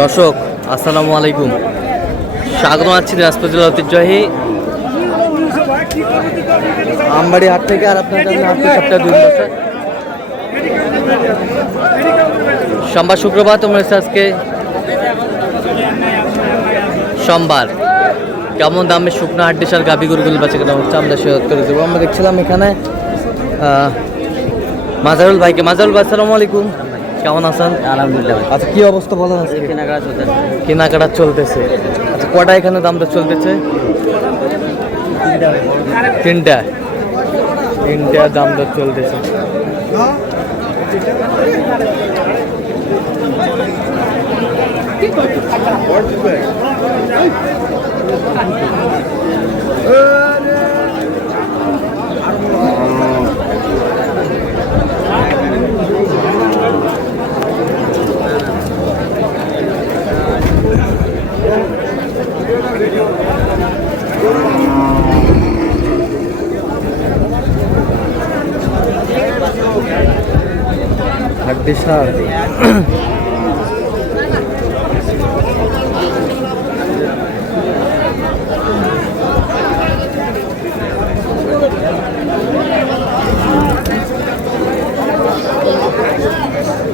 দর্শক আসসালামু আলাইকুম, স্বাগত আছি দিনাজপুর জেলার ঐতিহ্যবাহী আমবাড়ি হাট থেকে। আর আপনার জন্য আজকে সপ্তাহে 2 বছর সোমবার শুক্রবার তোমরা আজকে সোমবার কেমন দামে শুকনো হাড্ডি সার গাভী গরুগুলো বেচা কেনা হচ্ছে আমরা সে করে দেবো। আমরা দেখছিলাম এখানে মাজারুল ভাইকে। মাজারুল ভাই আসসালামু আলাইকুম, কেমন আছেন? আলহামদুলিল্লাহ। আচ্ছা, কি অবস্থা বলেন? আজকে কেনাকাটা চলতেছে। আচ্ছা, কটা এখানে দামটা চলতেছে? তিনটা দাম দর চলতেছে। হাড্ডি সার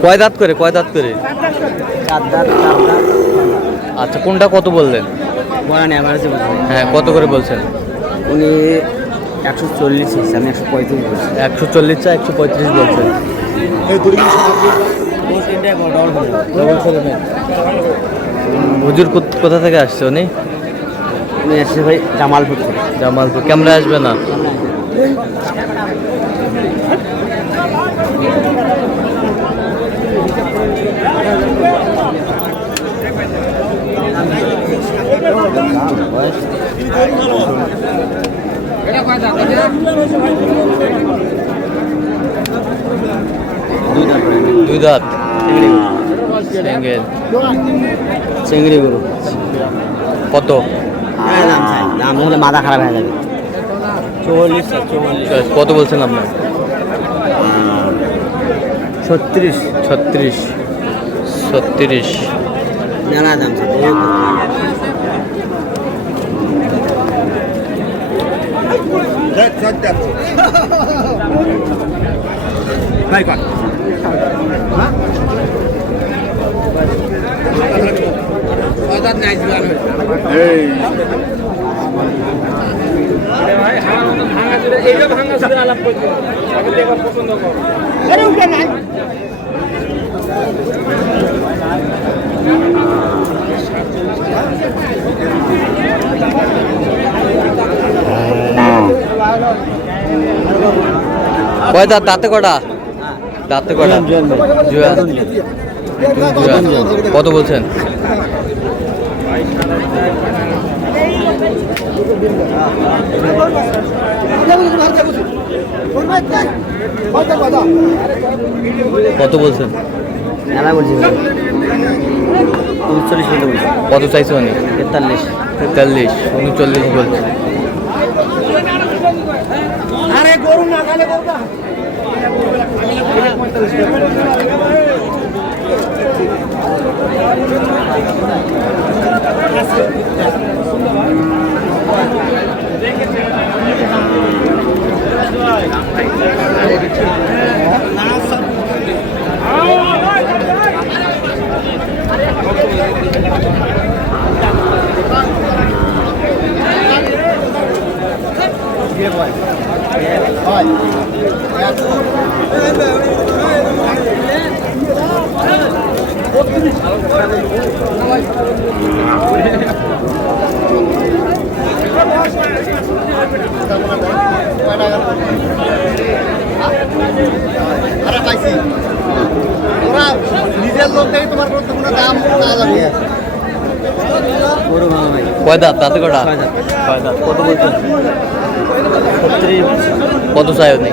কয় দাঁত করে? আচ্ছা, কোনটা কত বললেন? হ্যাঁ, কত করে বলছেন? উনি 140, আমি 135 বলছি। 140 চা 135 বলছেন। হুজুর কোথা থেকে আসছে উনি? উনি আসছে ভাই জামালপুর। ক্যামেরা আসবে না? দুই দাঁত চিংড়ি গরু। কত? দাম হলে মাথা খারাপ হয়ে যাবে। 44। কত বলছেন আপনার? 36। মেলা দাম ভাই কত? কয় দাঁত? দাঁতে কটা? কত বলছেন? কত বলছেন? মেলা বলছি 39। কত চাইছে উনি? 43। 39 বলছে। আরে গরু না খালে গরুটা নিজের লোক থেকে তোমার কোনো দাম কয় দাঁত? দাঁতে কটা? কত বলছেন? কত চাই উনি?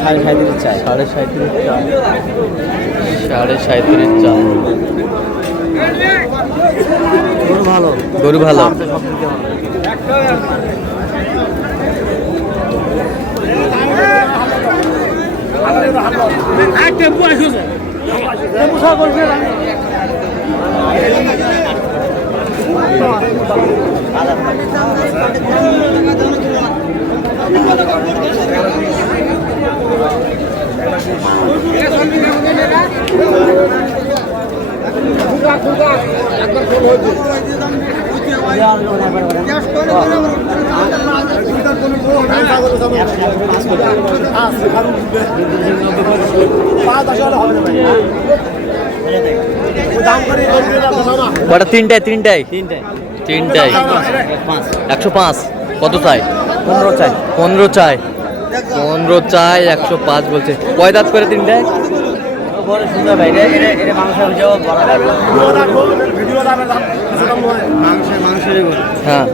37.5 চাই। 37.5 চাই। গরু ভালো। কটা? তিনটায় তিনটায় তিনটে তিনটায় 105। কত চাই? 15 চাই। 15 চাই। 15 চাই, 105 বলছে। কয় দাঁত করে তিনটায়? বড় সুন্দর ভাই, এটা মাংস হয়েও বড় মাংসের হ্যাঁ।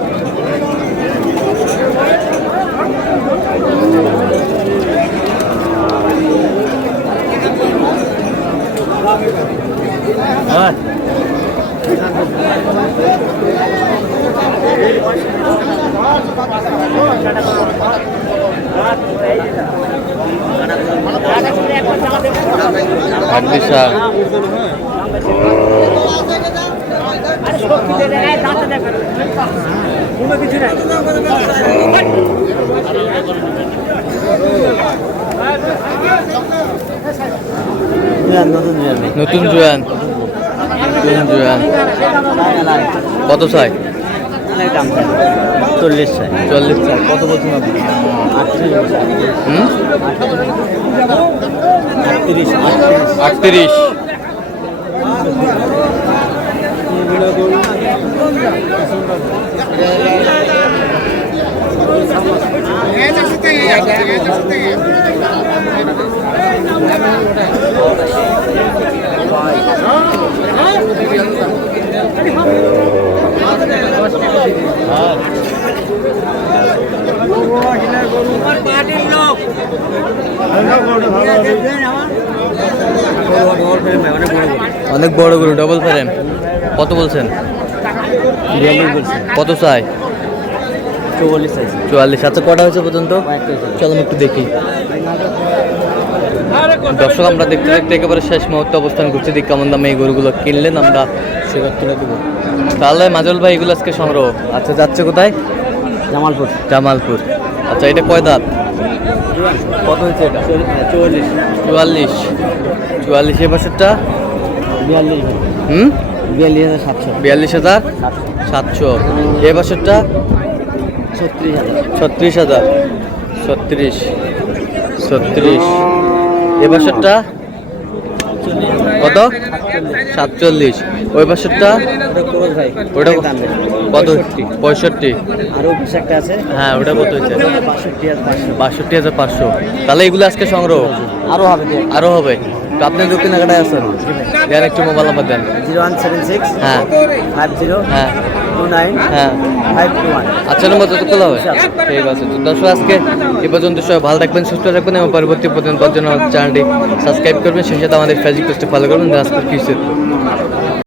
হাড্ডিসার নতুন জোয়ান। নতুন জোয়ান কত চাই? 40 চাই। 40 চাই। কত বলছেন আপনি? 38। অনেক বড় গরু, ডবল ফ্রেম। কত বলছেন? 42 বলছি। কত চাই? 44 চাই। 44। আচ্ছা, কটা হয়েছে পর্যন্ত? চলুন একটু দেখি। দর্শক, আমরা দেখতে দেখতে একেবারে শেষ মুহূর্তে অবস্থান করছি। দিক কেমন দামে এই গরুগুলো কিনলেন আমরা সেবার তুলে দেবো। তাহলে মাজল ভাই, এগুলো আজকে সংগ্রহ। আচ্ছা, যাচ্ছে কোথায়? জামালপুর। জামালপুর। আচ্ছা, এটা কয় দাঁত? কত হয়েছে এটা? 44। 44। 44। এ বছরটা 42। 42,700। 42,700। এ বছরটা 36,000। 36,000। 36। এ বছরটা কত? 47। ওই বছরটা ওটা কত? 65। আরো বেশ একটা আছে। হ্যাঁ, ওটা কত হয়েছে? 62,500। 62,500। তাহলে এগুলো আজকে সংগ্রহ। আরো হবে। আরও হবে। তো আপনি দক্ষিণ এলাকায় আছেন, দেন একটু মোবাইল নাম্বার দেন। 0176 হ্যাঁ 50 হ্যাঁ 29 হ্যাঁ। 521। আচ্ছা, নম্বর তো খোলা হবে। ঠিক আছে। তো দর্শক, আজকে এ পর্যন্ত সবাই ভালো থাকবেন, সুস্থ থাকবেন এবং পরবর্তী পর্যন্ত জন্য চ্যানেলটি সাবস্ক্রাইব করবেন। সেই সাথে আমাদের ফেসবুক পেজটি ফলো করবেন। আজকে কিছু